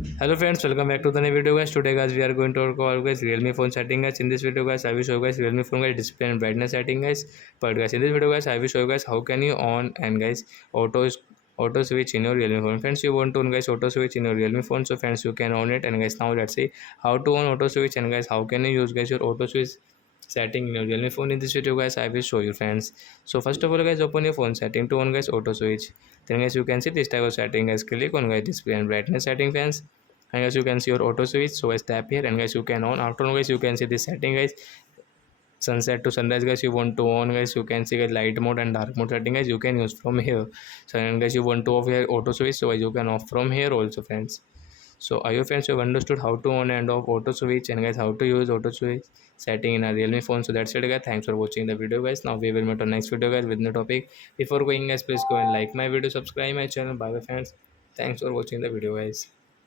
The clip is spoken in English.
Hello friends, welcome back to the new video guys. Today guys we are going to talk about guys Realme phone setting guys. In this video guys I will show you guys Realme phone guys display and brightness setting guys. But guys in this video guys I will show you guys how can you on and guys auto switch in your Realme phone. Friends, you want to on guys auto switch in your Realme phone, so friends you can on it. And guys now let's see how to on auto switch, and guys how can you use guys your auto switch setting in your Realme phone. In this video guys I will show you friends. So first of all guys, open your phone setting to on guys auto switch. Then guys you can see this type of setting guys. Click on guys display and brightness setting friends, and guys you can see your auto switch. So guys tap here and guys you can on. After on guys you can see this setting guys, sunset to sunrise guys you want to on guys, you can see guys light mode and dark mode setting guys you can use from here. So and guys you want to off here auto switch, so guys you can off from here also friends. So are you friends, you have understood how to on and off auto switch, and guys how to use auto switch setting in a Realme phone. So that's it guys, thanks for watching the video guys. Now we will meet on next video guys with new topic. Before going guys, please go and like my video, subscribe my channel. Bye bye friends, thanks for watching the video guys.